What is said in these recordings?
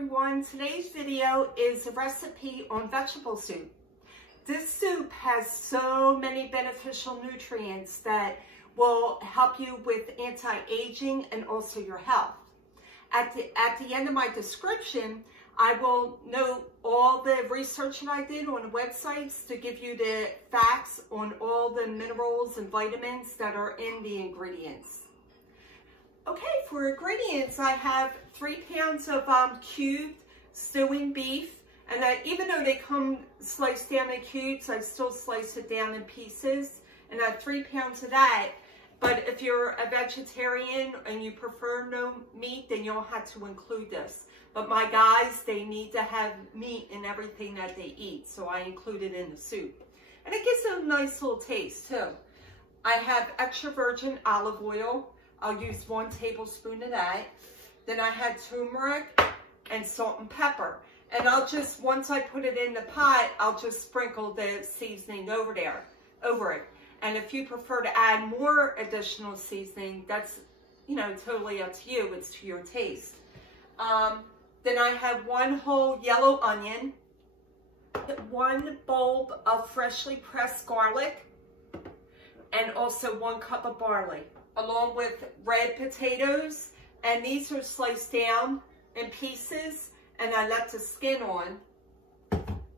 everyone. Today's video is a recipe on vegetable soup. This soup has so many beneficial nutrients that will help you with anti-aging and also your health. At the end of my description, I will note all the research that I did on the websites to give you the facts on all the minerals and vitamins that are in the ingredients. Okay, for ingredients, I have 3 pounds of cubed stewing beef. And even though they come sliced down in cubes, I still slice it down in pieces. And I have 3 pounds of that. But if you're a vegetarian and you prefer no meat, then you'll have to include this. But my guys, they need to have meat in everything that they eat. So I include it in the soup. And it gives it a nice little taste too. I have extra virgin olive oil. I'll use 1 tablespoon of that. Then I had turmeric and salt and pepper. And I'll just, once I put it in the pot, I'll just sprinkle the seasoning over it. And if you prefer to add more additional seasoning, that's, totally up to you. It's to your taste. Then I have 1 whole yellow onion, 1 bulb of freshly pressed garlic, and also 1 cup of barley, along with red potatoes. And these are sliced down in pieces, and I left the skin on.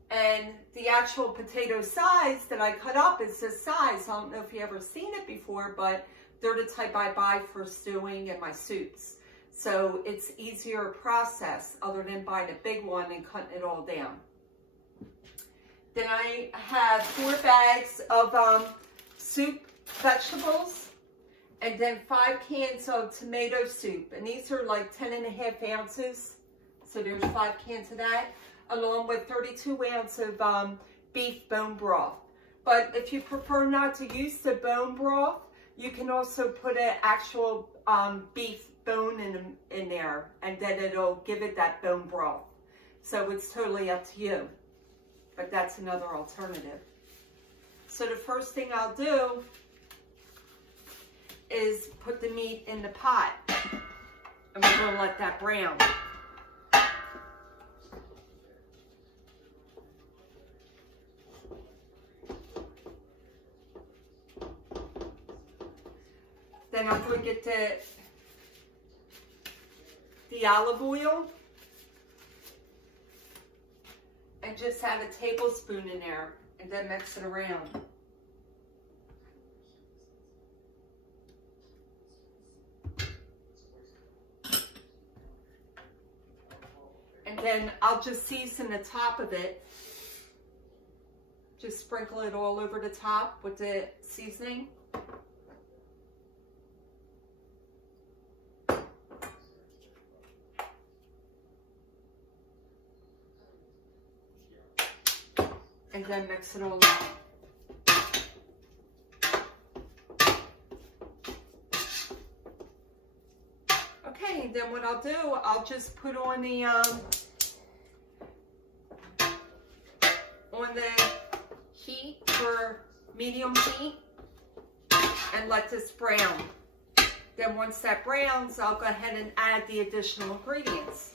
And the actual potato size that I cut up is this size. I don't know if you've ever seen it before, but they're the type I buy for stewing in my soups. So it's easier process other than buying a big one and cutting it all down. Then I have 4 bags of soup vegetables, and then 5 cans of tomato soup. And these are like 10.5 ounces. So there's 5 cans of that, along with 32 ounces of beef bone broth. But if you prefer not to use the bone broth, you can also put an actual beef bone in there, and then it'll give it that bone broth. So it's totally up to you, but that's another alternative. So the first thing I'll do is put the meat in the pot, and we're going to let that brown. Then I'm going to get the olive oil and just add a tablespoon in there, and then mix it around. And then I'll just season the top of it. Just sprinkle it all over the top with the seasoning. And then mix it all up. Okay, then what I'll do, I'll just put on the heat for medium heat and let this brown. Then once that browns, I'll go ahead and add the additional ingredients.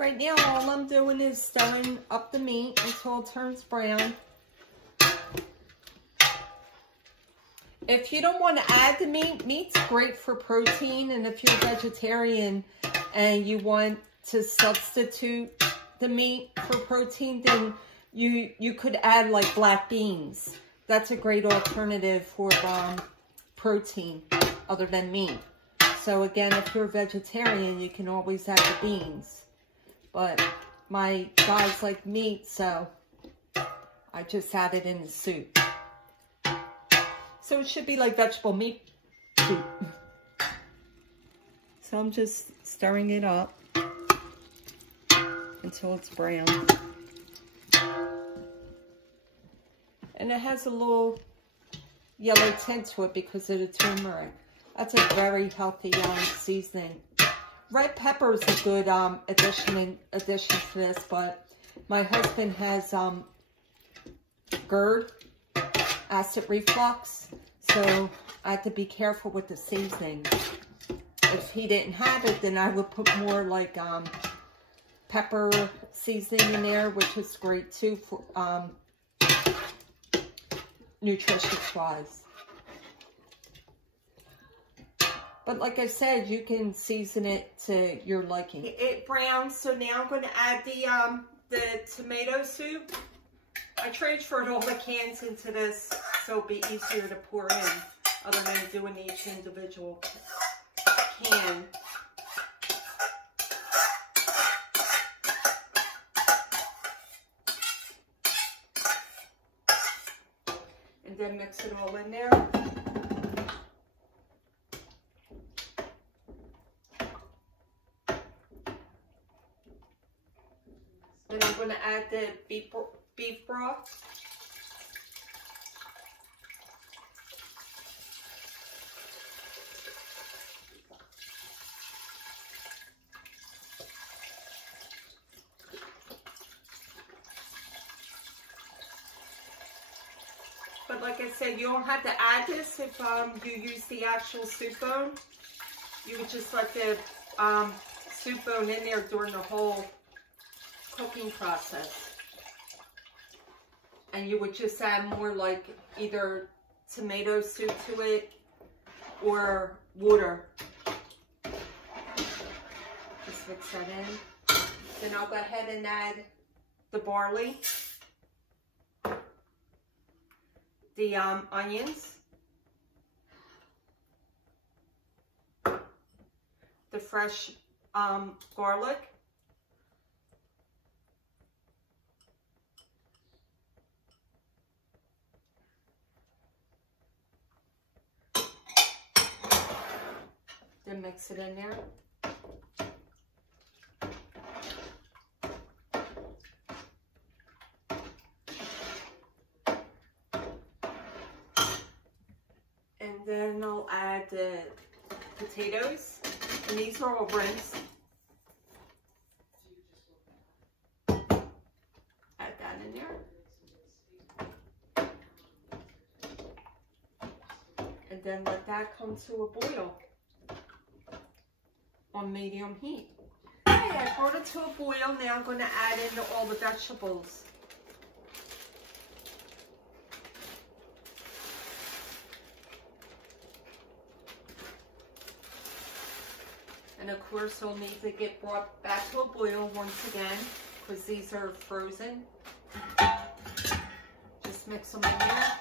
Right now, all I'm doing is stirring up the meat until it turns brown. If you don't want to add the meat, meat's great for protein. And if you're a vegetarian and you want to substitute the meat for protein, then you could add like black beans. That's a great alternative for protein other than meat. So again, if you're a vegetarian, you can always add the beans. But my guys like meat, so I just add it in the soup. So it should be like vegetable meat soup. So I'm just stirring it up until it's brown. And it has a little yellow tint to it because of the turmeric. That's a very healthy seasoning. Red pepper is a good addition to this, but my husband has GERD, acid reflux, So I have to be careful with the seasoning. If he didn't have it, then I would put more like pepper seasoning in there, which is great too for nutritious wise. But like I said, you can season it to your liking. It browns, so now I'm going to add the tomato soup. I transferred all the cans into this so it'll be easier to pour in, other than doing each individual can. And then mix it all in there. Then I'm going to add the beef broth. But like I said, you don't have to add this if you use the actual soup bone. You would just let the soup bone in there during the whole cooking process. And you would just add more like either tomato soup to it or water. Just mix that in. Then I'll go ahead and add the barley, the onions, the fresh garlic, then mix it in there. And then I'll add the potatoes, and these are all rinsed. Add that in there. And then let that come to a boil on medium heat. Okay, I brought it to a boil. Now I'm going to add in all the vegetables. And of course, they'll need to get brought back to a boil once again, because these are frozen. Just mix them in there.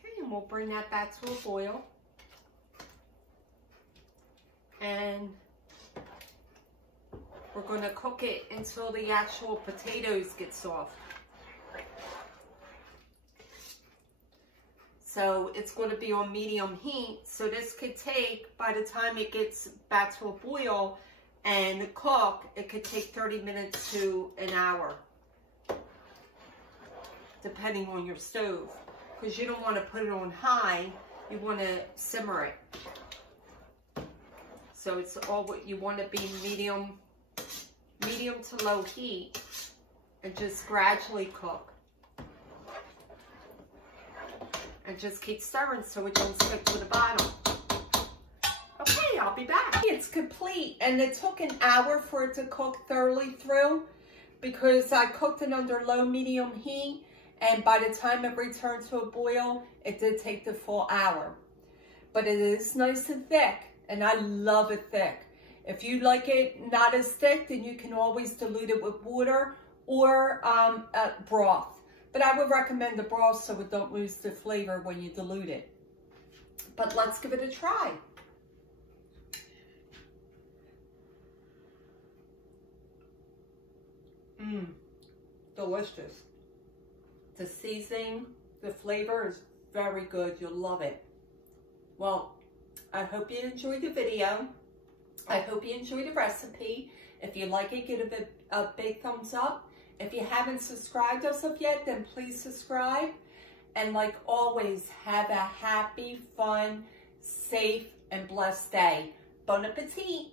Okay, and we'll bring that back to a boil. And we're going to cook it until the actual potatoes get soft. So it's going to be on medium heat. So this could take, by the time it gets back to a boil and cook, it could take 30 minutes to an hour, depending on your stove. Because you don't want to put it on high, you want to simmer it. So it's all what you want to be medium to low heat, and just gradually cook. And just keep stirring so it don't stick to the bottom. Okay, I'll be back. It's complete, and it took an hour for it to cook thoroughly through because I cooked it under low medium heat, and by the time it returned to a boil, it did take the full hour. But it is nice and thick. And I love it thick. If you like it not as thick, then you can always dilute it with water or broth. But I would recommend the broth so it don't lose the flavor when you dilute it. But let's give it a try. Delicious. The seasoning, the flavor is very good. You'll love it. Well, I hope you enjoyed the video. I hope you enjoyed the recipe. If you like it, give it a big thumbs up. If you haven't subscribed us up yet, then please subscribe. And like always, have a happy, fun, safe, and blessed day. Bon appetit.